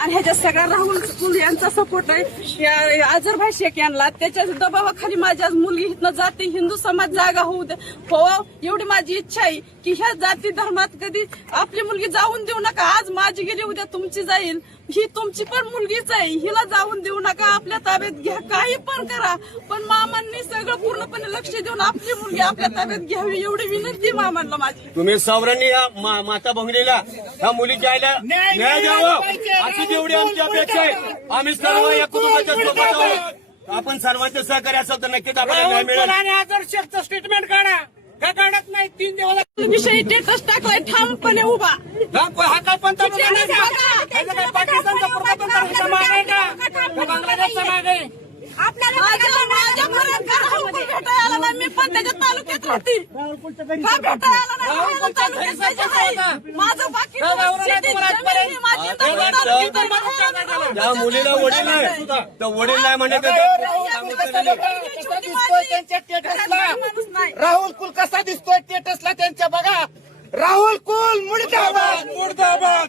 आणि ह्याच्या सगळ्या राहुल कुल यांचा सपोर्ट आहे या अझरभाई शेख यांना. त्याच्या दबावाखाली माझी आज मुलगी इथनं जाते. हिंदू समाज जागा होऊ दे हो एवढी माझी इच्छा आहे की ह्या जाती धर्मात कधी आपली मुलगी जाऊन देऊ नका. आज माझी गेली उद्या तुमची जाईल. ही तुमची पण मुलगीच आहे. हिला जाऊन देऊ नका. आपल्या ताब्यात घ्या. काही पण करा. पण मामांनी सगळं पूर्णपणे लक्ष देऊन आपली मुलगी आपल्या ताब्यात घ्यावी एवढी विनंती मामांना माझी. तुम्ही सौरांनी या माता भगिनीला ह्या मुलीच्या आईला न्याय द्यावा अशी एवढी आमची अपेक्षा आहे. आम्ही सर्व या कुटुंबाच्या सोबत आहोत. आपण सर्वांचे सहकार्य असेल तर नक्कीच आपल्याला न्याय मिळेल. आणि आदर्शचं स्टेटमेंट काढा. का काढत नाही? 3 दिवस विषयी स्टेटस टाकलाय ठामपणे उभा. हा काय पंतप्रधान आहे का? काय पाकिस्तानचा प्रधानमंत्र्यांचा माग आहे का बांगलादेशचा माग आहे? माझ्या भेटायला आला नाही. मी पण त्याच्या तालुक्यात राहते. का भेटायला आला नाही? माझ्या तालुक्यात त्याच्या आहे. माझं बाकी त्या मुलीला वडील नाही तर वडील नाही म्हणजे त्यांच्या स्टेटसला राहुल कुल कसा दिसतोय स्टेटसला त्यांच्या बघा. राहुल कुल मुर्दाबाद मुर्दाबाद.